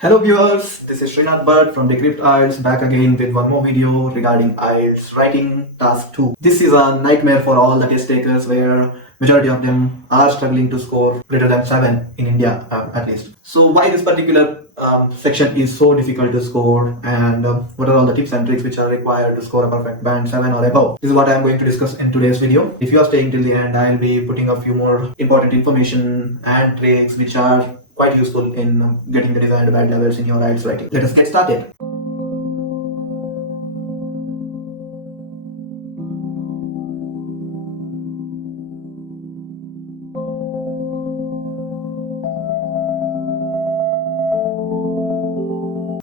Hello viewers, this is Srinath Bhatt from Decrypt IELTS back again with one more video regarding IELTS Writing Task 2. This is a nightmare for all the test takers where majority of them are struggling to score greater than 7 in India at least. So why this particular section is so difficult to score and what are all the tips and tricks which are required to score a perfect band 7 or above. This is what I am going to discuss in today's video. If you are staying till the end, I will be putting a few more important information and tricks which are quite useful in getting the desired band levels in your IELTS writing. Let us get started.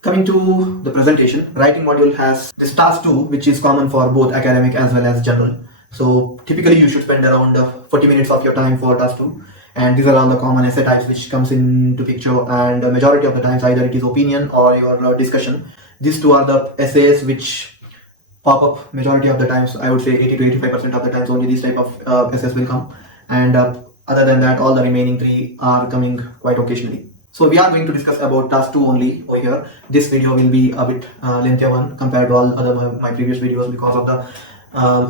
Coming to the presentation, writing module has this task 2 which is common for both academic as well as general. So typically you should spend around 40 minutes of your time for task 2. And these are all the common essay types which comes into picture, and the majority of the times either it is opinion or your discussion. These two are the essays which pop up majority of the times. I would say 80 to 85% of the times only these type of essays will come, and other than that all the remaining 3 are coming quite occasionally. So we are going to discuss about task 2 only over here. This video will be a bit lengthier one compared to all other my previous videos because of the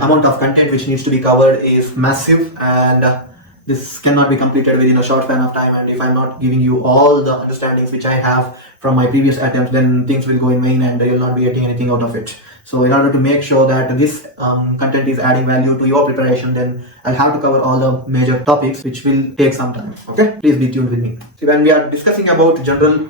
amount of content which needs to be covered is massive, and this cannot be completed within a short span of time, and if I'm not giving you all the understandings which I have from my previous attempts, then things will go in vain and you'll not be getting anything out of it. So in order to make sure that this content is adding value to your preparation, then I'll have to cover all the major topics which will take some time. Okay, please be tuned with me. See, when we are discussing about general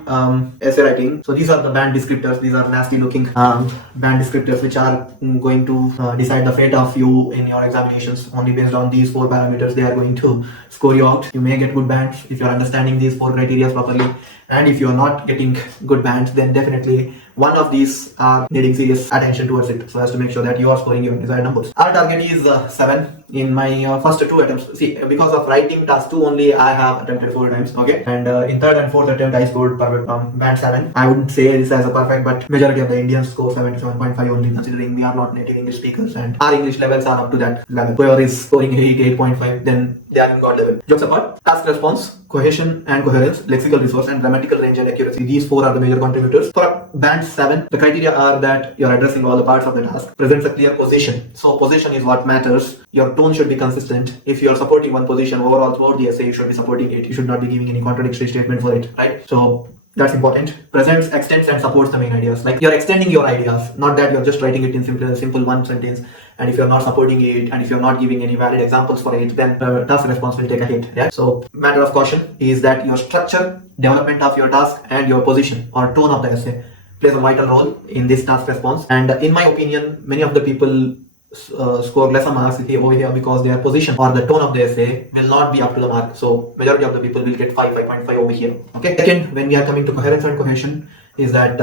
essay writing, so these are the band descriptors. These are nasty looking band descriptors which are going to decide the fate of you in your examinations. Only based on these 4 parameters they are going to score you out. You may get good bands if you're understanding these 4 criteria properly, and if you're not getting good bands, then definitely one of these are needing serious attention towards it, so as to make sure that you are scoring your desired numbers. Our target is 7 in my first 2 attempts. See, because of writing task 2 only, I have attempted 4 times, okay, and in third and fourth attempt I scored perfect band 7. I wouldn't say this as a perfect, but majority of the Indians score 77.5 only, considering we are not native English speakers and our English levels are up to that level. Whoever is scoring 8, 8.5, then they are in God level. Jokes apart, task response, cohesion and coherence, lexical resource and grammatical range and accuracy. These 4 are the major contributors. For band 7, the criteria are that you're addressing all the parts of the task, presents a clear position. So position is what matters. Your tone should be consistent. If you're supporting one position overall throughout the essay, you should be supporting it. You should not be giving any contradictory statement for it, right? So that's important. Presents, extends and supports the main ideas. Like you're extending your ideas, not that you're just writing it in simple one sentence, and if you're not supporting it and if you're not giving any valid examples for it, then the task response will take a hit. Yeah? So matter of caution is that your structure, development of your task and your position or tone of the essay plays a vital role in this task response. And in my opinion, many of the people score lesser marks over here because their position or the tone of the essay will not be up to the mark. So majority of the people will get 5.5 over here. Okay. Second, when we are coming to coherence and cohesion, is that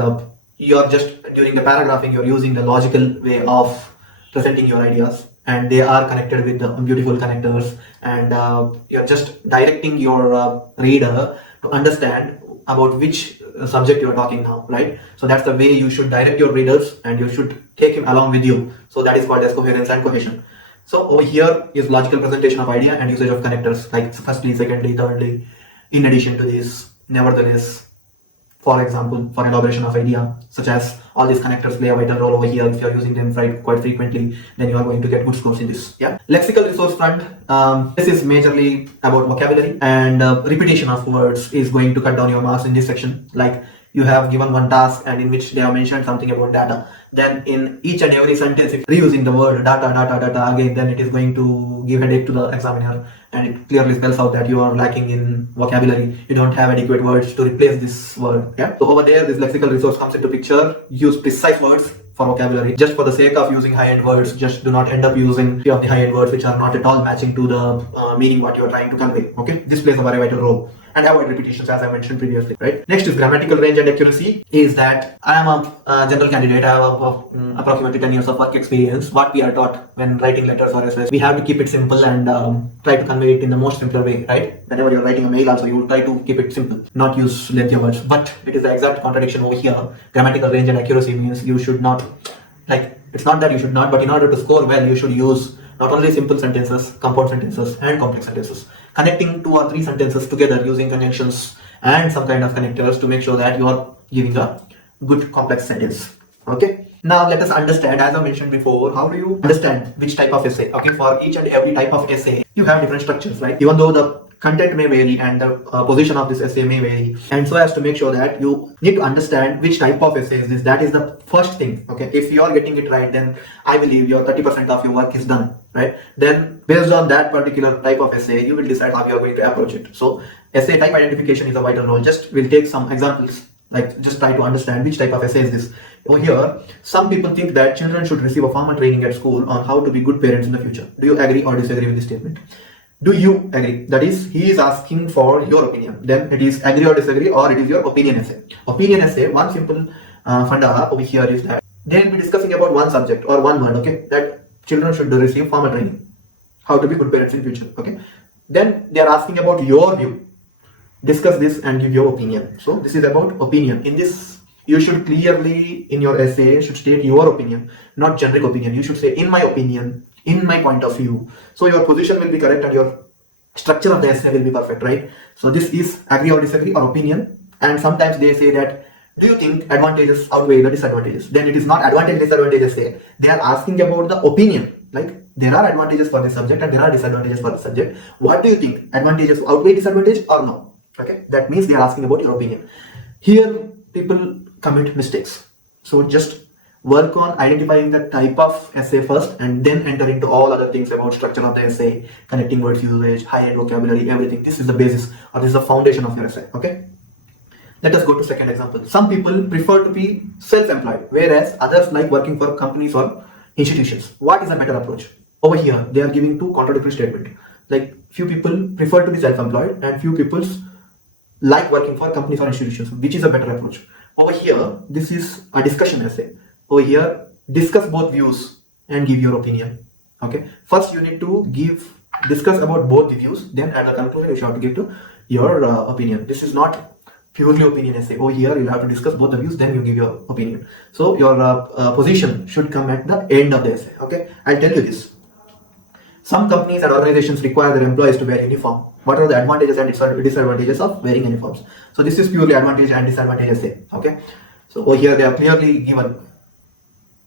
you're just during the paragraphing you're using the logical way of presenting your ideas, and they are connected with the beautiful connectors, and you're just directing your reader to understand about which subject you're talking now, right? So that's the way you should direct your readers, and you should take him along with you. So that is called as coherence and cohesion. So over here is logical presentation of idea and usage of connectors, like firstly, secondly, thirdly. In addition to this, nevertheless, for example, for elaboration of idea, such as all these connectors play a vital role over here. If you're using them quite frequently, then you are going to get good scores in this. Yeah. Lexical resource front, this is majorly about vocabulary, and repetition of words is going to cut down your marks in this section. Like you have given one task and in which they have mentioned something about data, then in each and every sentence if reusing the word data again, then it is going to give headache to the examiner, and it clearly spells out that you are lacking in vocabulary. You don't have adequate words to replace this word. Yeah. So over there, this lexical resource comes into picture. Use precise words for vocabulary. Just for the sake of using high-end words, just do not end up using few of the high-end words which are not at all matching to the meaning what you are trying to convey. Okay. This plays a very vital role. And avoid repetitions, as I mentioned previously, right? Next is grammatical range and accuracy. Is that I am a general candidate. I have approximately 10 years of work experience. What we are taught when writing letters or essays, we have to keep it simple and try to convey it in the most simpler way, right? Whenever you're writing a mail also, you will try to keep it simple, not use lengthy words. But it is the exact contradiction over here. Grammatical range and accuracy means you should not, like, it's not that you should not, but in order to score well, you should use not only simple sentences, compound sentences and complex sentences. Connecting 2 or 3 sentences together using conjunctions and some kind of connectors to make sure that you are giving a good complex sentence. Okay, now let us understand, as I mentioned before, how do you understand which type of essay. Okay, for each and every type of essay you have different structures, right? Even though the content may vary and the position of this essay may vary, and so as to make sure that you need to understand which type of essay is this. That is the first thing. Okay, if you are getting it right, then I believe your 30% of your work is done, right? Then based on that particular type of essay, you will decide how you are going to approach it. So essay type identification is a vital role. Just we'll take some examples, like just try to understand which type of essay is this. Over here, some people think that children should receive a formal training at school on how to be good parents in the future. Do you agree or disagree with this statement? Do you agree? That is, he is asking for your opinion. Then it is agree or disagree, or it is your opinion essay. Opinion essay, one simple funda over here is that they will be discussing about one subject or one word, okay, that children should receive formal training, how to be good parents in future, okay. Then they are asking about your view. Discuss this and give your opinion. So this is about opinion. In this, you should clearly in your essay should state your opinion, not generic opinion. You should say, in my opinion, in my point of view. So your position will be correct and your structure of the essay will be perfect, right? So this is agree or disagree or opinion. And sometimes they say that, do you think advantages outweigh the disadvantages? Then it is not advantage disadvantage essay. They are asking about the opinion. Like, there are advantages for this subject and there are disadvantages for the subject. What do you think? Advantages outweigh disadvantage or no? Okay, that means they are asking about your opinion. Here people commit mistakes. So just work on identifying the type of essay first and then enter into all other things about structure of the essay, connecting words usage, high-end vocabulary, everything. This is the basis, or this is the foundation of your essay. Okay, let us go to second example. Some people prefer to be self-employed, whereas others like working for companies or institutions. What is a better approach? Over here they are giving two contradictory statements. Like, few people prefer to be self-employed and few people like working for companies or institutions. Which is a better approach? Over here, this is a discussion essay. Over here, discuss both views and give your opinion. Okay, first you need to discuss about both the views, then at the conclusion you should have to give to your opinion. This is not purely opinion essay. Over here you have to discuss both the views, then you give your opinion. So your position should come at the end of the essay. Okay, I'll tell you this. Some companies and organizations require their employees to wear uniform. What are the advantages and disadvantages of wearing uniforms? So this is purely advantage and disadvantage essay. Okay, so over here they are clearly given.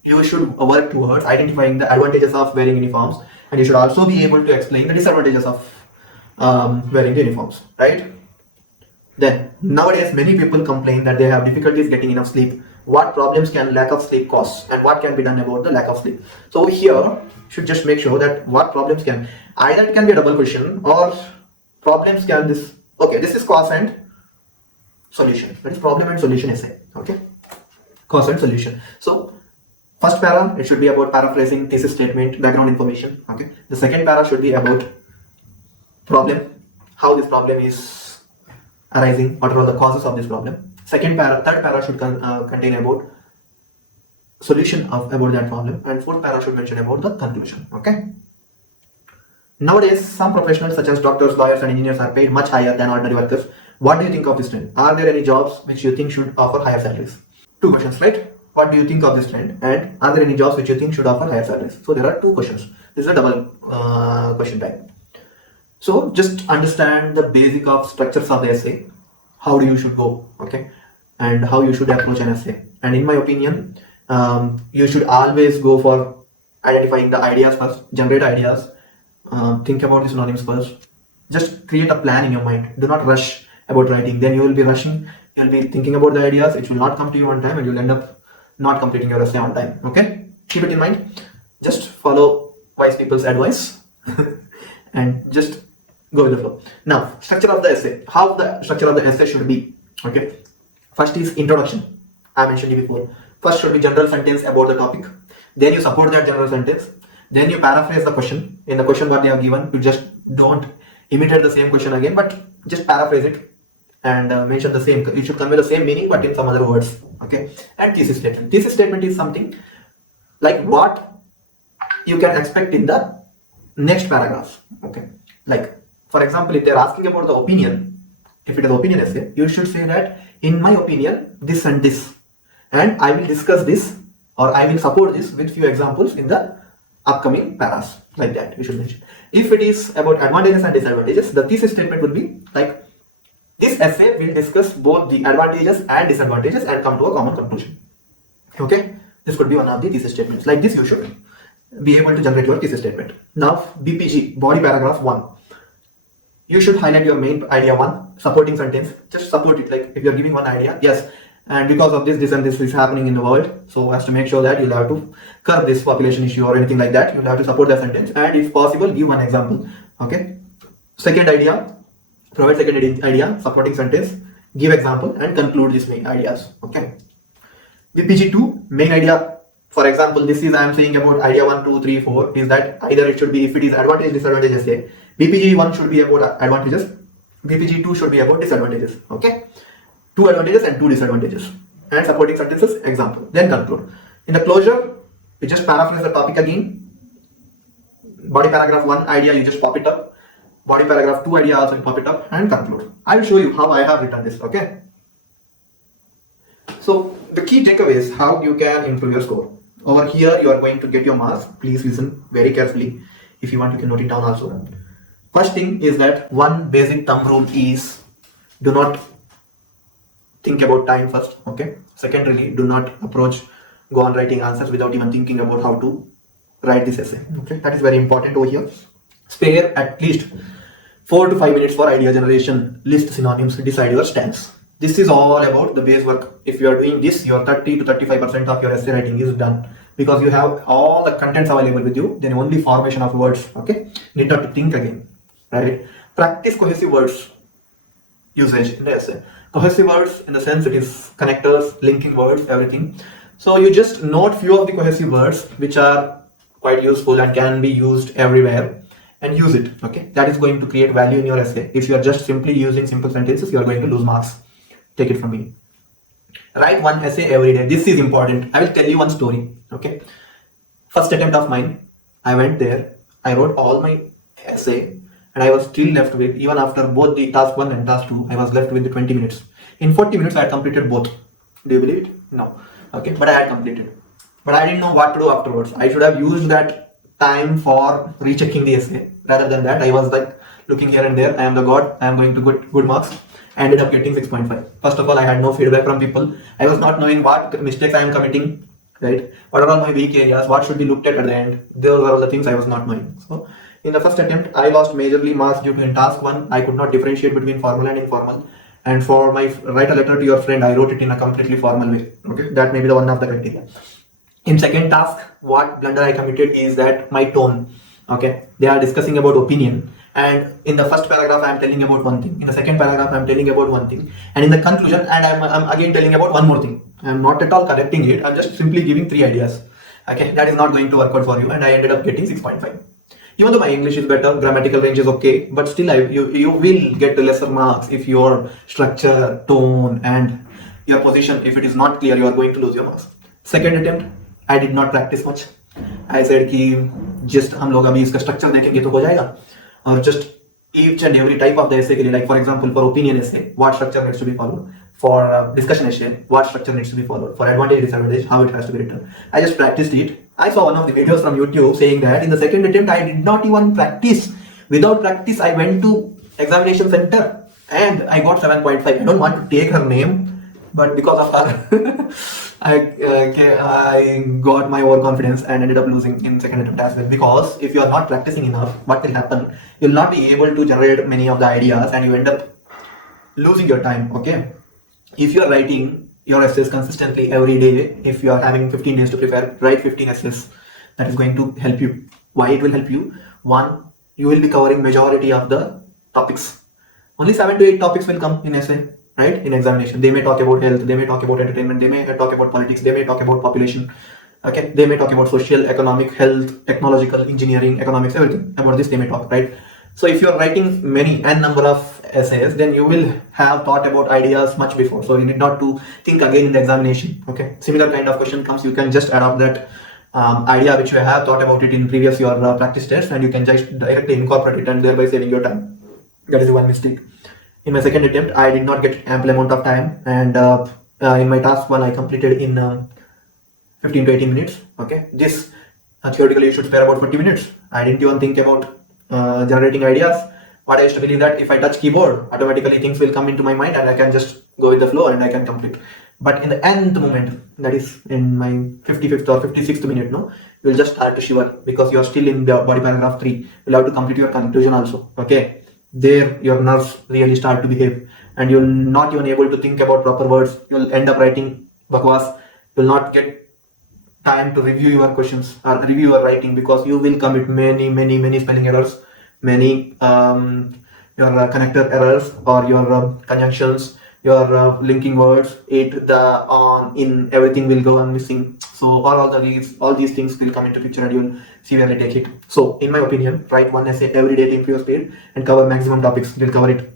You should work towards identifying the advantages of wearing uniforms, and you should also be able to explain the disadvantages of wearing uniforms, right? Then nowadays many people complain that they have difficulties getting enough sleep. What problems can lack of sleep cause, and what can be done about the lack of sleep? So over here should just make sure that what problems can, either it can be a double question or problems can this. Okay, this is cause and solution. That is problem and solution essay. Okay, cause and solution. So first para, it should be about paraphrasing thesis statement, background information. Okay, the second para should be about problem, how this problem is arising, what are the causes of this problem. Third para should contain about solution about that problem, and fourth para should mention about the conclusion. Okay. Nowadays, some professionals such as doctors, lawyers, and engineers are paid much higher than ordinary workers. What do you think of this trend? Are there any jobs which you think should offer higher salaries? Two questions, right? What do you think of this trend? And are there any jobs which you think should offer higher salaries? So there are two questions. This is a double question type. So just understand the basic of structures of the essay. How you should go, okay, and how you should approach an essay. And in my opinion, you should always go for identifying the ideas first, generate ideas, think about the synonyms first. Just create a plan in your mind. Do not rush about writing. Then you will be rushing. You'll be thinking about the ideas. It will not come to you on time, and you'll end up not completing your essay on time. Okay, keep it in mind. Just follow wise people's advice and just go with the flow. Now, structure of the essay. How the structure of the essay should be. Okay, first is introduction. I mentioned it before. First should be general sentence about the topic. Then you support that general sentence. Then you paraphrase the question. In the question what they have given, you just don't imitate the same question again, but just paraphrase it and mention the same. You should convey the same meaning but in some other words. Okay, and thesis statement. Thesis statement is something like what you can expect in the next paragraph. Okay, like for example, if they are asking about the opinion, if it is opinion essay, you should say that in my opinion this and this, and I will discuss this or I will support this with few examples in the upcoming paras. Like that you should mention. If it is about advantages and disadvantages, the thesis statement would be like This essay will discuss both the advantages and disadvantages and come to a common conclusion. Okay, this could be one of the thesis statements. Like this, you should be able to generate your thesis statement. Now, BPG, body paragraph 1. You should highlight your main idea 1, supporting sentence. Just support it. Like if you're giving one idea, yes, and because of this and this is happening in the world, so as to make sure that you'll have to curb this population issue or anything like that, you'll have to support the sentence, and if possible, give one example. Okay. Second idea, provide second idea, supporting sentence, give example, and conclude these main ideas. Okay. BPG2, main idea. For example, this is I am saying about idea 1, 2, 3, 4 is that either it should be if it is advantage, disadvantages, say BPG1 should be about advantages, BPG2 should be about disadvantages. Okay, 2 advantages and 2 disadvantages, and supporting sentences, example, then conclude. In the closure, you just paraphrase the topic again. Body paragraph 1 idea, you just pop it up. Body paragraph 2 idea also you pop it up and conclude. I will show you how I have written this. Okay. So the key takeaway is how you can improve your score. Over here, you are going to get your marks. Please listen very carefully. If you want, you can note it down also. First thing is that one basic thumb rule is do not think about time first. Okay. Secondly, do not go on writing answers without even thinking about how to write this essay. Okay. That is very important over here. Spare at least 4 to 5 minutes for idea generation, list synonyms, decide your stance. This is all about the base work. If you are doing this, your 30 to 35% of your essay writing is done because you have all the contents available with you. Then only formation of words. Okay, need not to think again. Right? Practice cohesive words usage in the essay. Cohesive words in the sense it is connectors, linking words, everything. So you just note few of the cohesive words which are quite useful and can be used everywhere, and use it. Okay, that is going to create value in your essay. If you are just simply using simple sentences, you are going to lose marks. Take it from me. Write one essay every day. This is important. I will tell you one story. Okay. First attempt of mine, I went there. I wrote all my essay, and I was still left with, even after both the task 1 and task 2, I was left with the 20 minutes. In 40 minutes, I had completed both. Do you believe it? No. Okay. But I had completed. But I didn't know what to do afterwards. I should have used that time for rechecking the essay. Rather than that, I was like looking here and there. I am the god. I am going to get good marks. I ended up getting 6.5. First of all, I had no feedback from people. I was not knowing what mistakes I am committing, right? What are all my weak areas? What should be looked at the end? Those are all the things I was not knowing. So, in the first attempt, I lost majorly marks due to in task 1, I could not differentiate between formal and informal. And for my write a letter to your friend, I wrote it in a completely formal way. Okay, that may be the one of the criteria. In second task, what blunder I committed is that my tone. Okay, they are discussing about opinion. And in the first paragraph, I am telling about one thing. In the second paragraph, I am telling about one thing. And in the conclusion, and I'm again telling about one more thing. I am not at all correcting it. I'm just simply giving 3 ideas. Okay, that is not going to work out for you. And I ended up getting 6.5. Even though my English is better, grammatical range is okay, but still you will get the lesser marks if your structure, tone, and your position, if it is not clear, you are going to lose your marks. Second attempt, I did not practice much. I said कि just हम लोग अभी इसका structure देखेंगे तो हो जाएगा. Or just each and every type of the essay, like for example, for opinion essay, what structure needs to be followed. For discussion essay, what structure needs to be followed. For advantage, disadvantage, how it has to be written. I just practiced it. I saw one of the videos from YouTube saying that in the second attempt, I did not even practice. Without practice, I went to examination center and I got 7.5. I don't want to take her name, but because of her, I got my overconfidence and ended up losing in second attempt as well. Because if you are not practicing enough, what will happen? You'll not be able to generate many of the ideas and you end up losing your time. Okay. If you are writing your essays consistently every day, if you are having 15 days to prepare, write 15 essays. That is going to help you. Why it will help you? 1, you will be covering majority of the topics. Only 7 to 8 topics will come in essay, right? In examination, they may talk about health, they may talk about entertainment, they may talk about politics, they may talk about population. Okay, they may talk about social, economic, health, technological, engineering, economics, everything. About this they may talk, right? So if you are writing many number of essays, then you will have thought about ideas much before. So you need not to think again in the examination. Okay, similar kind of question comes, you can just adopt that idea which you have thought about it in previous your practice test, and you can just directly incorporate it and thereby saving your time. That is one mistake. In my second attempt, I did not get ample amount of time, and in my task 1, I completed in 15 to 18 minutes. Okay, this theoretically you should spare about 40 minutes. I didn't even think about generating ideas. What I used to believe that if I touch keyboard, automatically things will come into my mind and I can just go with the flow and I can complete. But in the nth moment, that is in my 55th or 56th minute, no, you will just start to shiver because you are still in the body paragraph 3. You'll have to complete your conclusion also. Okay, there your nerves really start to behave, and you'll not even able to think about proper words. You'll end up writing bakwas. You'll not get time to review your questions or review your writing because you will commit many spelling errors, many your connector errors or your conjunctions, your linking words, it, the, on, in, everything will go on missing. So all these things will come into picture and you'll see where they take it. So in my opinion, write one essay every day to improve your speed and cover maximum topics. You'll cover it.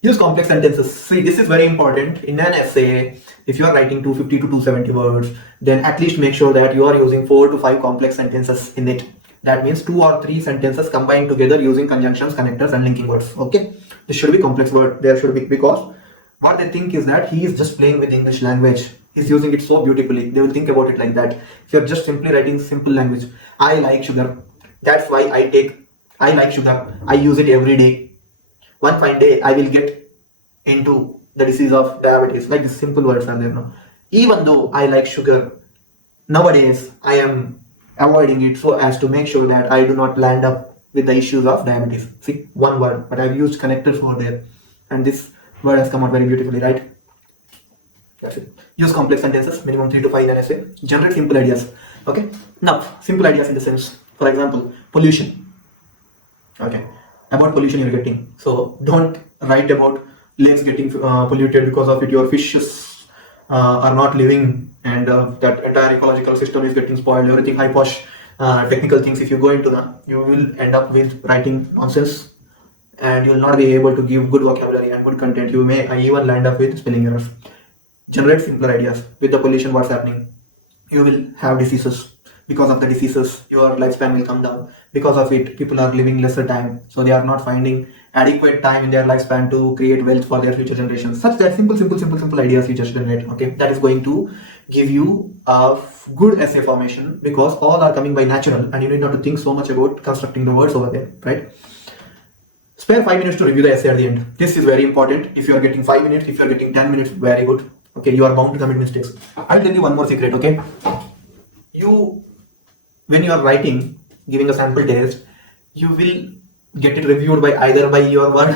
Use complex sentences. See, this is very important in an essay. If you are writing 250 to 270 words, then at least make sure that you are using 4 to 5 complex sentences in it. That means 2 or 3 sentences combined together using conjunctions, connectors, and linking words. Okay, this should be complex word. There should be, because what they think is that he is just playing with English language. He's using it so beautifully. They will think about it like that. If you're just simply writing simple language, I like sugar. That's why I like sugar. I use it every day. One fine day, I will get into the disease of diabetes. Like, these simple words are there now. Even though I like sugar, nowadays I am avoiding it so as to make sure that I do not land up with the issues of diabetes. See, one word, but I've used connectors over there, and this word has come out very beautifully, right? That's it. Use complex sentences, minimum 3 to 5 in an essay. Generate simple ideas. Okay. Now, simple ideas in the sense, for example, pollution. Okay. About pollution you're getting. So don't write about lakes getting polluted because of it. Your fishes are not living, and that entire ecological system is getting spoiled. Everything high posh technical things. If you go into them, you will end up with writing nonsense, and you will not be able to give good vocabulary and good content. You may even land up with spelling errors. Generate simpler ideas. With the pollution, what's happening? You will have diseases. Because of the diseases, your lifespan will come down. Because of it, people are living lesser time, so they are not finding adequate time in their lifespan to create wealth for their future generations. Such that simple ideas you just generate. Okay, that is going to give you a good essay formation because all are coming by natural, and you need not to think so much about constructing the words over there, right? Spare 5 minutes to review the essay at the end. This is very important. If you are getting 5 minutes, if you are getting 10 minutes, very good. Okay, you are bound to commit mistakes. I'll tell you one more secret. Okay, when you are writing, giving a sample test, you will get it reviewed by either by your word.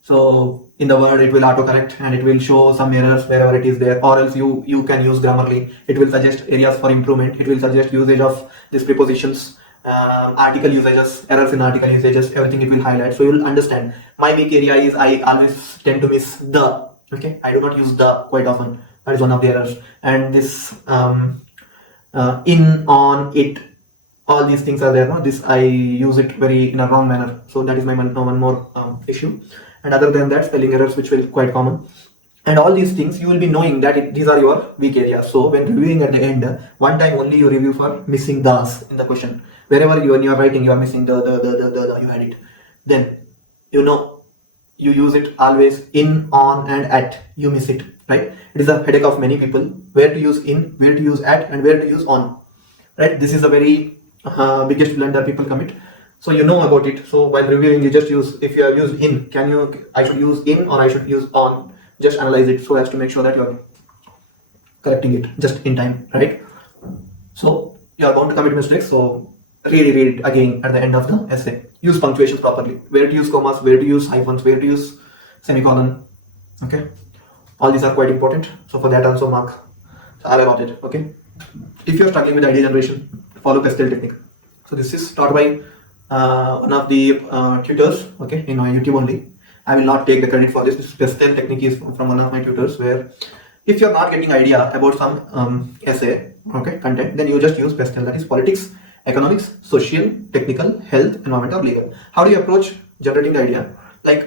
So in the word, it will autocorrect and it will show some errors wherever it is there, or else you can use Grammarly. It will suggest areas for improvement. It will suggest usage of these prepositions, article usages, errors in article usages, everything it will highlight. So you will understand. My weak area is I always tend to miss the. Okay, I do not use the quite often. That is one of the errors. And this in, on, it, all these things are there. No, this I use it very in a wrong manner. So that is my one more issue. And other than that, spelling errors, which will quite common. And all these things you will be knowing that these are your weak areas. So when reviewing at the end, one time only you review for missing das in the question. Wherever when you are writing, you are missing the you had it. Then you use it always in, on, and at. You miss it, right? It is a headache of many people. Where to use in, where to use at, and where to use on. Right? This is a very biggest blunder people commit. So you know about it. So while reviewing, you just use, if you have used in, I should use in or I should use on. Just analyze it so as to make sure that you are correcting it just in time, right? So you are bound to commit mistakes. So read it again at the end of the essay. Use punctuations properly. Where to use commas, where to use hyphens, where to use semicolon. Okay, all these are quite important. So for that also mark all about it. Okay, if you are struggling with idea generation, follow pastel technique. So this is taught by one of the tutors. Okay, in my YouTube only. I will not take the credit for this. This pastel technique is from one of my tutors, where if you are not getting idea about some essay, okay, content, then you just use pastel. That is politics, economics, social, technical, health, environmental, legal. How do you approach generating the idea? Like,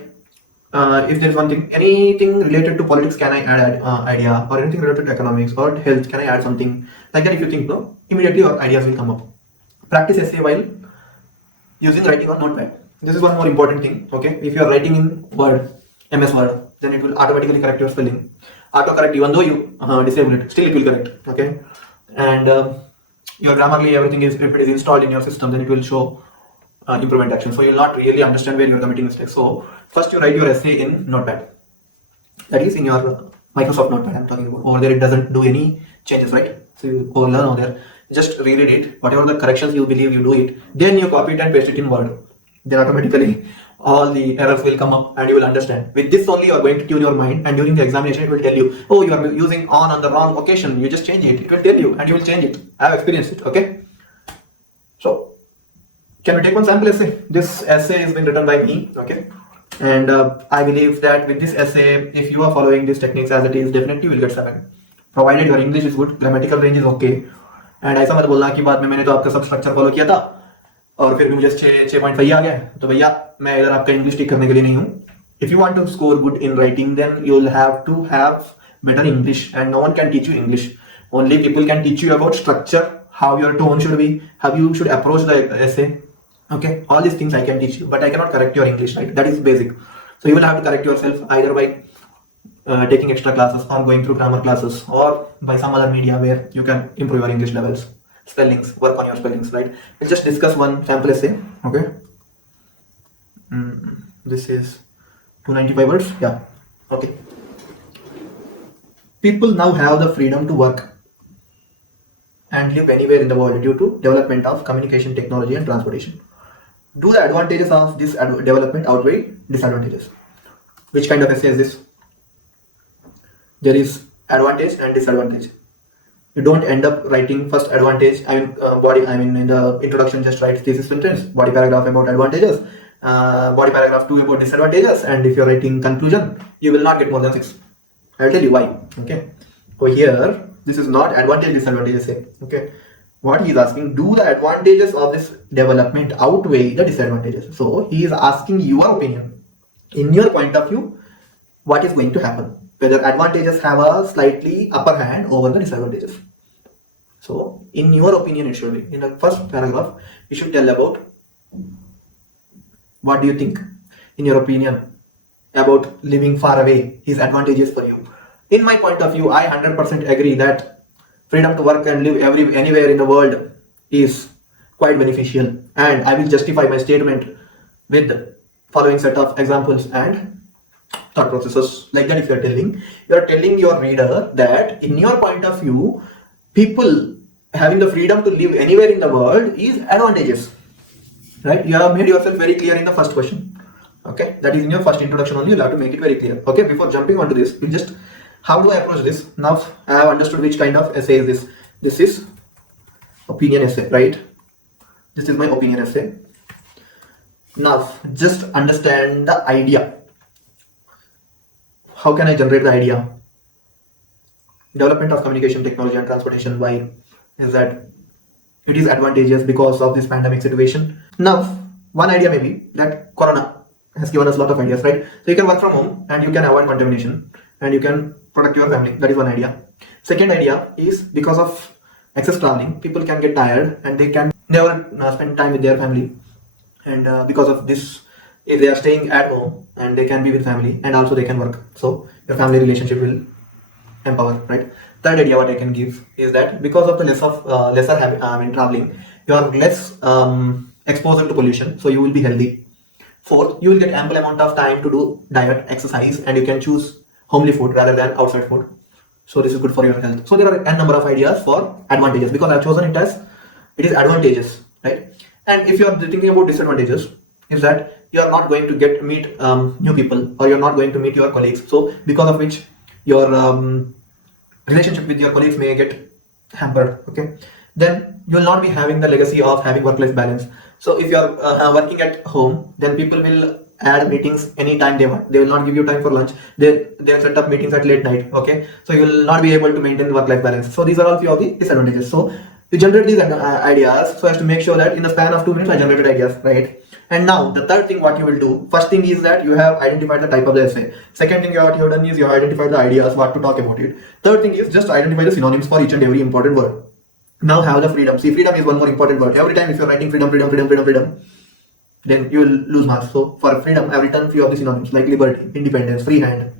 if there is one thing, anything related to politics, can I add idea, or anything related to economics or health, can I add something like that? If you think no, immediately your ideas will come up. Practice essay while using writing on notepad. This is one more important thing. Okay, if you are writing in Word, MS Word, then it will automatically correct your spelling. Autocorrect, even though you disable it, still it will correct. Okay, and your Grammarly, everything is, if it is installed in your system, then it will show improvement action. So you'll not really understand where you're committing mistakes. So first you write your essay in Notepad. That is in your Microsoft Notepad I'm talking about. Over there it doesn't do any changes, right? So you go learn over there. Just reread it. Whatever the corrections you believe, you do it. Then you copy it and paste it in Word. Then automatically all the errors will come up and you will understand. With this only you are going to tune your mind, and during the examination it will tell you, oh, you are using on the wrong occasion. You just change it. It will tell you and you will change it. I have experienced it. Okay. So can we take one sample essay? This essay has been written by me, okay? And I believe that with this essay, if you are following these techniques as it is, definitely you will get 7. Provided your English is good, grammatical range is okay. And ऐसा मत बोलना कि बाद में मैंने तो आपका सब स्ट्रक्चर फॉलो किया था और फिर भी मुझे 6.5 आ गया, तो भैया मैं इधर आपका इंग्लिश ठीक करने के लिए नहीं हूँ. If you want to score good in writing, then you'll have to have better English, and no one can teach you English. Only people can teach you about structure, how your tone should be, how you should approach the essay. Okay, all these things I can teach you, but I cannot correct your English, right? That is basic. So you will have to correct yourself either by taking extra classes or going through grammar classes or by some other media where you can improve your English levels, spellings, work on your spellings, right? Let's just discuss one sample essay. Okay, this is 295 words. Yeah. Okay. People now have the freedom to work and live anywhere in the world due to development of communication technology and transportation. Do the advantages of this development outweigh disadvantages? Which kind of essay is this? There is advantage and disadvantage. You don't end up writing first advantage. In the introduction, just write thesis sentence, body paragraph about advantages, body paragraph 2 about disadvantages, and if you're writing conclusion, you will not get more than 6. I'll tell you why. Okay. So here, this is not advantage disadvantage essay. Okay. What he is asking, do the advantages of this development outweigh the disadvantages? So he is asking your opinion. In your point of view, what is going to happen? Whether advantages have a slightly upper hand over the disadvantages. So in your opinion, it should be. In the first paragraph, you should tell about what do you think, in your opinion, about living far away is advantageous for you. In my point of view, I 100% agree that freedom to work and live anywhere in the world is quite beneficial, and I will justify my statement with the following set of examples and thought processes. Like that, if you are telling your reader that in your point of view, people having the freedom to live anywhere in the world is advantageous, right? You have made yourself very clear in the first question. Okay, that is in your first introduction only. You'll have to make it very clear. Okay, before jumping onto this, we'll just, how do I approach this? Now I have understood which kind of essay is this. This is opinion essay, right? This is my opinion essay. Now just understand the idea. How can I generate the idea? Development of communication technology and transportation. Why is that? It is advantageous because of this pandemic situation. Now, one idea may be that Corona has given us a lot of ideas, right? So you can work from home and you can avoid contamination and you can protect your family. That is one idea. Second idea is because of excess traveling, people can get tired and they can never spend time with their family. And because of this, if they are staying at home and they can be with family and also they can work, so your family relationship will empower, right? Third idea what I can give is that because of the lesser traveling, you are less exposed to pollution, so you will be healthy. Fourth, you will get ample amount of time to do diet, exercise, and you can choose homely food rather than outside food. So this is good for your health. So there are a number of ideas for advantages because I have chosen it as it is advantageous, right? And if you are thinking about disadvantages, is that you are not going to meet new people, or you are not going to meet your colleagues. So because of which your relationship with your colleagues may get hampered. Okay, then you will not be having the legacy of having work-life balance. So if you are working at home, then people will add meetings anytime they want. They will not give you time for lunch. They set up meetings at late night. Okay, so you will not be able to maintain work-life balance. So these are all few of the disadvantages. So you generate these ideas so as to make sure that in the span of 2 minutes I generated ideas, right? And now the third thing what you will do, first thing is that you have identified the type of the essay. Second thing what you have done is you have identified the ideas, what to talk about it. Third thing is just identify the synonyms for each and every important word. Now have the freedom. See, freedom is one more important word. Every time if you're writing freedom, then you will lose marks. So for freedom, I've written few of the synonyms like liberty, independence, free hand,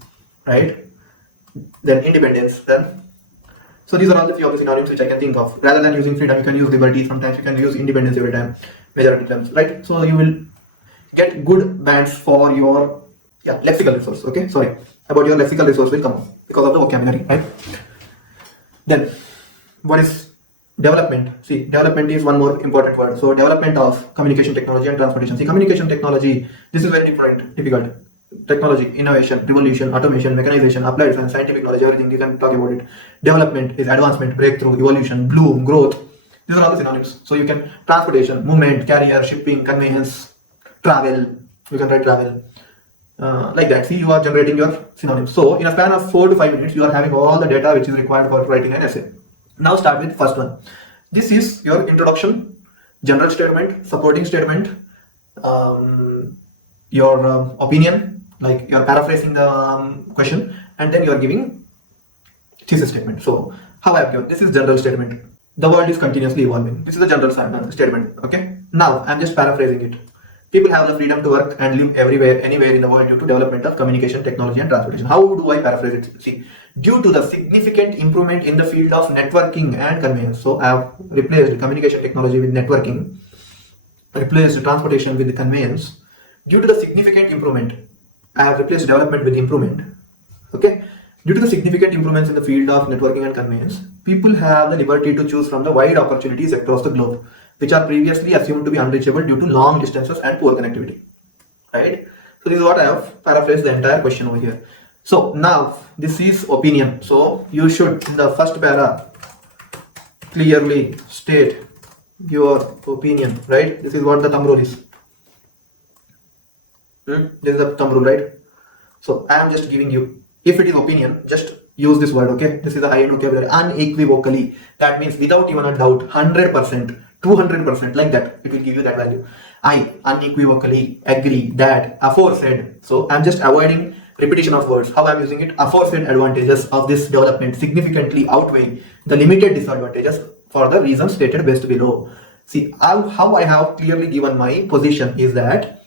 right? Then independence, then. So these are all the few of the synonyms which I can think of. Rather than using freedom, you can use liberty. Sometimes you can use independence every time. majority terms, right? So you will get good bands for your lexical resource. Okay, sorry, about your lexical resource will come up because of the vocabulary, right? Then what is development? See, development is one more important word. So development of communication technology and transportation. See, communication technology, this is very difficult. Technology, innovation, revolution, automation, mechanization, applied science, scientific knowledge, everything you can talk about it. Development is advancement, breakthrough, evolution, bloom, growth. These are all the synonyms. So you can transportation, movement, carrier, shipping, conveyance, travel. You can write travel. Like that. See, you are generating your synonyms. So in a span of 4 to 5 minutes, you are having all the data which is required for writing an essay. Now start with first one. This is your introduction, general statement, supporting statement, your opinion, like you are paraphrasing the question, and then you are giving thesis statement. So how I have given, this is general statement. The world is continuously evolving. This is the general statement. Okay. Now I'm just paraphrasing it. People have the freedom to work and live everywhere, anywhere in the world due to development of communication, technology, and transportation. How do I paraphrase it? See, due to the significant improvement in the field of networking and conveyance. So I have replaced communication technology with networking, replaced transportation with conveyance. Due to the significant improvement, I have replaced development with improvement. Okay. Due to the significant improvements in the field of networking and conveyance, people have the liberty to choose from the wide opportunities across the globe, which are previously assumed to be unreachable due to long distances and poor connectivity. Right? So this is what I have paraphrased the entire question over here. So now this is opinion. So you should in the first para clearly state your opinion. Right? This is what the thumb rule is. This is the thumb rule, right? So I am just giving you. If it is opinion, just use this word, okay? This is a high-end vocabulary, unequivocally. That means without even a doubt, 100%, 200%, like that. It will give you that value. I unequivocally agree that aforesaid. So I'm just avoiding repetition of words. How I'm using it? Aforesaid advantages of this development significantly outweigh the limited disadvantages for the reasons stated best below. See, how I have clearly given my position is that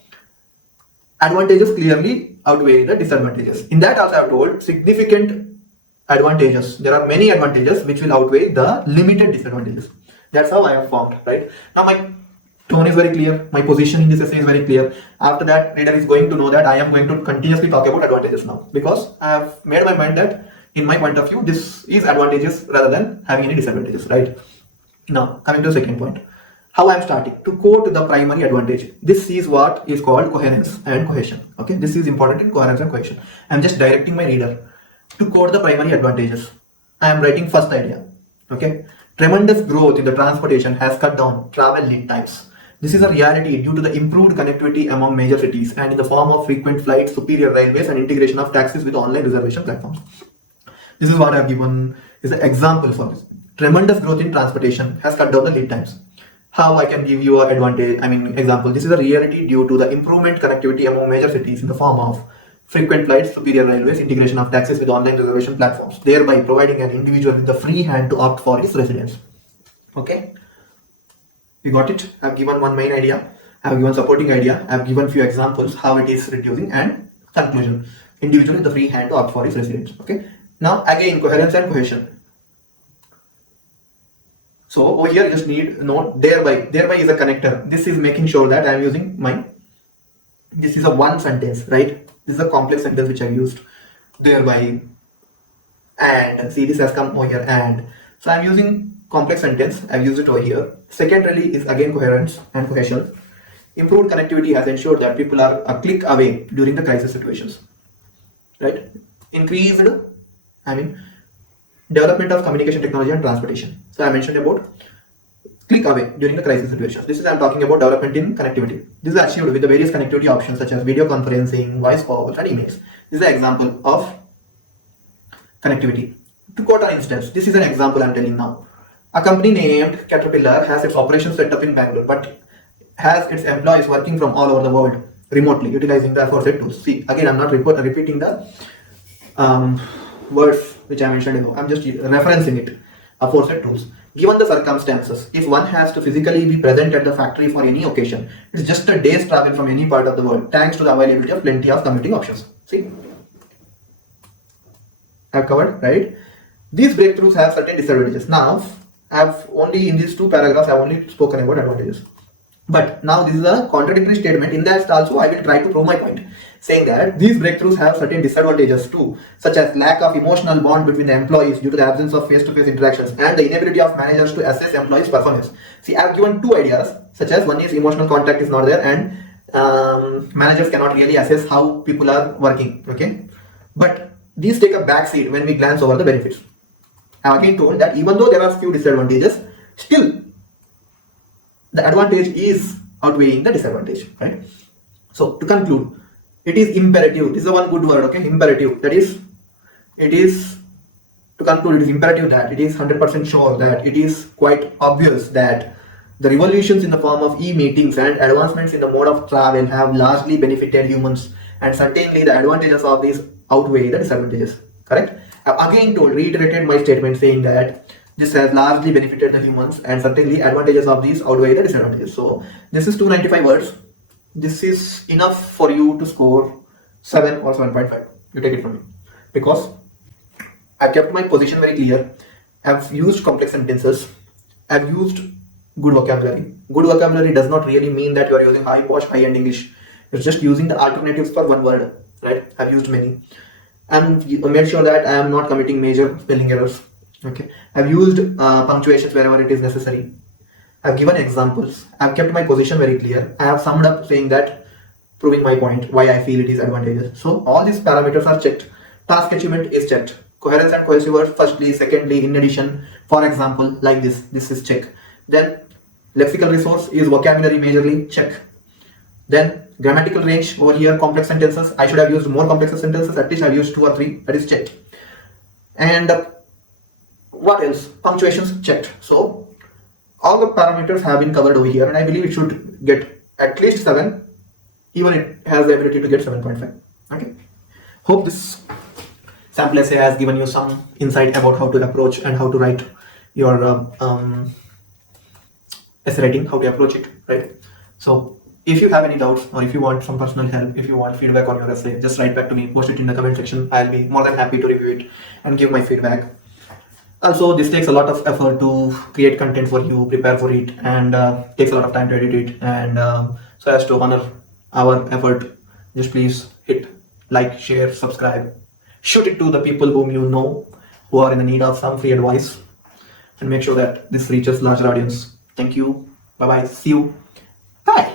advantages clearly outweigh the disadvantages. In that also I have told significant advantages. There are many advantages which will outweigh the limited disadvantages. That's how I have formed, right? Now my tone is very clear. My position in this essay is very clear. After that, reader is going to know that I am going to continuously talk about advantages now, because I have made my mind that in my point of view, this is advantages rather than having any disadvantages, right? Now, coming to the second point. How I am starting to quote the primary advantage. This is what is called coherence and cohesion. Okay, this is important in coherence and cohesion. I am just directing my reader to quote the primary advantages. I am writing first idea. Okay, tremendous growth in the transportation has cut down travel lead times. This is a reality due to the improved connectivity among major cities and in the form of frequent flights, superior railways, and integration of taxis with online reservation platforms. This is what I have given is an example for this. Tremendous growth in transportation has cut down the lead times. How I can give you an example. This is a reality due to the improvement connectivity among major cities in the form of frequent flights, superior railways, integration of taxis with online reservation platforms, thereby providing an individual with the free hand to opt for his residence. Okay, you got it? I have given one main idea, I have given supporting idea, I have given few examples how it is reducing, and conclusion. Individual with the free hand to opt for his residence. Okay. Now again, coherence and cohesion. So over here, you just need note thereby. Thereby is a connector. This is making sure that I am using this is a one sentence, right? This is a complex sentence which I used. Thereby, and see, this has come over here, and so I'm using complex sentence. I've used it over here. Secondarily is again coherence and cohesion. Improved connectivity has ensured that people are a click away during the crisis situations, right? Increased, development of communication technology and transportation. So I mentioned about click away during the crisis situations. This is I'm talking about development in connectivity. This is achieved with the various connectivity options such as video conferencing, voice calls, and emails. This is an example of connectivity. To quote an instance, this is an example I'm telling now. A company named Caterpillar has its operations set up in Bangalore, but has its employees working from all over the world remotely, utilizing the aforesaid tools. See, again, I'm not repeating the words which I mentioned above. I'm just referencing it. Aforesaid tools. Given the circumstances, if one has to physically be present at the factory for any occasion, it's just a day's travel from any part of the world, thanks to the availability of plenty of commuting options. See, I've covered, right? These breakthroughs have certain disadvantages. Now, I've only in these two paragraphs, I've only spoken about advantages. But now this is a contradictory statement. In that also I will try to prove my point, saying that these breakthroughs have certain disadvantages too, such as lack of emotional bond between the employees due to the absence of face-to-face interactions and the inability of managers to assess employees' performance. See, I have given two ideas, such as one is emotional contact is not there and managers cannot really assess how people are working. Okay, but these take a back seat when we glance over the benefits. I have again told that even though there are few disadvantages, still the advantage is outweighing the disadvantage, right? So to conclude, it is imperative. This is one good word, okay? Imperative. That is, it is, to conclude, it is imperative that it is 100% sure that it is quite obvious that the revolutions in the form of e-meetings and advancements in the mode of travel have largely benefited humans, and certainly the advantages of these outweigh the disadvantages. Correct? I've again reiterated my statement saying that this has largely benefited the humans, and certainly advantages of these outweigh the disadvantages. So this is 295 words. This is enough for you to score 7 or 7.5. You take it from me, because I've kept my position very clear. I've used complex sentences. I've used good vocabulary. Good vocabulary does not really mean that you are using high-end English. You're just using the alternatives for one word, right? I've used many. And made sure that I am not committing major spelling errors. Okay, I've used punctuations wherever it is necessary. I've given examples. I've kept my position very clear. I have summed up saying that, proving my point, why I feel it is advantageous. So all these parameters are checked. Task achievement is checked. Coherence and cohesive words, firstly, secondly, in addition, for example, like this is check. Then lexical resource is vocabulary majorly, check. Then grammatical range over here, complex sentences. I should have used more complex sentences. At least I've used 2 or 3. That is checked. And what else? Punctuations checked. So all the parameters have been covered over here, and I believe it should get at least 7. Even it has the ability to get 7.5. Okay. Hope this sample essay has given you some insight about how to approach and how to write your essay writing, how to approach it, right? So if you have any doubts, or if you want some personal help, if you want feedback on your essay, just write back to me, post it in the comment section. I'll be more than happy to review it and give my feedback. Also, this takes a lot of effort to create content for you, prepare for it, and takes a lot of time to edit it. And so as to honor our effort, just please hit like, share, subscribe, shoot it to the people whom you know who are in the need of some free advice, and make sure that this reaches larger audience. Thank you. Bye bye. See you. Bye.